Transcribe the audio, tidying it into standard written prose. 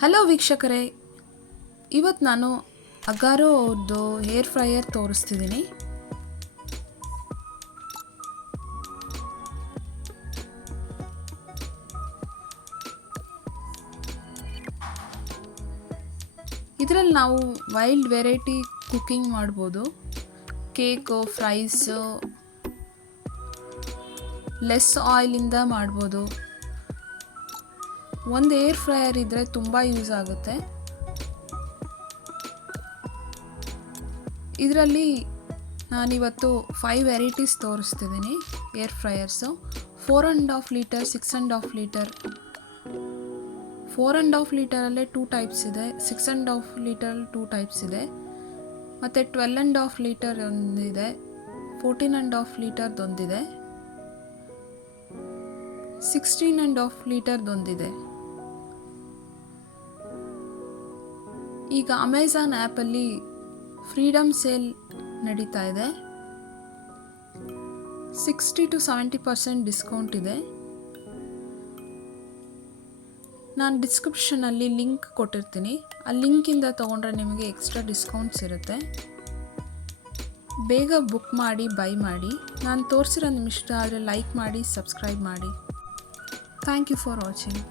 Hello ವೀಕ್ಷಕರೇ, ಇವತ್ತು ನಾನು ಅಗಾರೋ ಅವ್ರದ್ದು ಹೇರ್ ಫ್ರೈಯರ್ ತೋರಿಸ್ತಿದ್ದೀನಿ. ಇದರಲ್ಲಿ ನಾವು ವೈಲ್ಡ್ ವೆರೈಟಿ ಕುಕ್ಕಿಂಗ್ ಮಾಡ್ಬೋದು. ಕೇಕು, ಫ್ರೈಸು, ಲೆಸ್ ಆಯಿಲಿಂದ ಮಾಡ್ಬೋದು. ಒಂದು ಏರ್ ಫ್ರೈಯರ್ ಇದ್ದರೆ ತುಂಬ ಯೂಸ್ ಆಗುತ್ತೆ. ಇದರಲ್ಲಿ ನಾನಿವತ್ತು 5 ವೆರೈಟೀಸ್ ತೋರಿಸ್ತಿದ್ದೀನಿ ಏರ್ ಫ್ರೈಯರ್ಸು. 4.5 litre, 6.5 litre. 4.5 ಲೀಟರಲ್ಲೇ 2 ಟೈಪ್ಸ್ ಇದೆ, 6.5 ಲೀಟರ್ 2 ಟೈಪ್ಸ್ ಇದೆ, ಮತ್ತು 12.5 ಲೀಟರ್ ಒಂದಿದೆ, 14.5 ಲೀಟರ್ದೊಂದಿದೆ, 16.5 ಲೀಟರ್ದೊಂದಿದೆ. ಈಗ ಅಮೆಝಾನ್ ಆ್ಯಪಲ್ಲಿ ಫ್ರೀಡಮ್ ಸೇಲ್ ನಡೀತಾ ಇದೆ. 60-70% ಡಿಸ್ಕೌಂಟ್ ಇದೆ. ನಾನು ಡಿಸ್ಕ್ರಿಪ್ಷನಲ್ಲಿ ಲಿಂಕ್ ಕೊಟ್ಟಿರ್ತೀನಿ. ಆ ಲಿಂಕಿಂದ ತೊಗೊಂಡ್ರೆ ನಿಮಗೆ ಎಕ್ಸ್ಟ್ರಾ ಡಿಸ್ಕೌಂಟ್ಸ್ ಇರುತ್ತೆ. ಬೇಗ ಬುಕ್ ಮಾಡಿ, ಬೈ ಮಾಡಿ. ನಾನು ತೋರಿಸಿರೋ ನಿಮ್ಗೆ ಇಷ್ಟ ಆದರೆ ಲೈಕ್ ಮಾಡಿ, ಸಬ್ಸ್ಕ್ರೈಬ್ ಮಾಡಿ. Thank you for watching.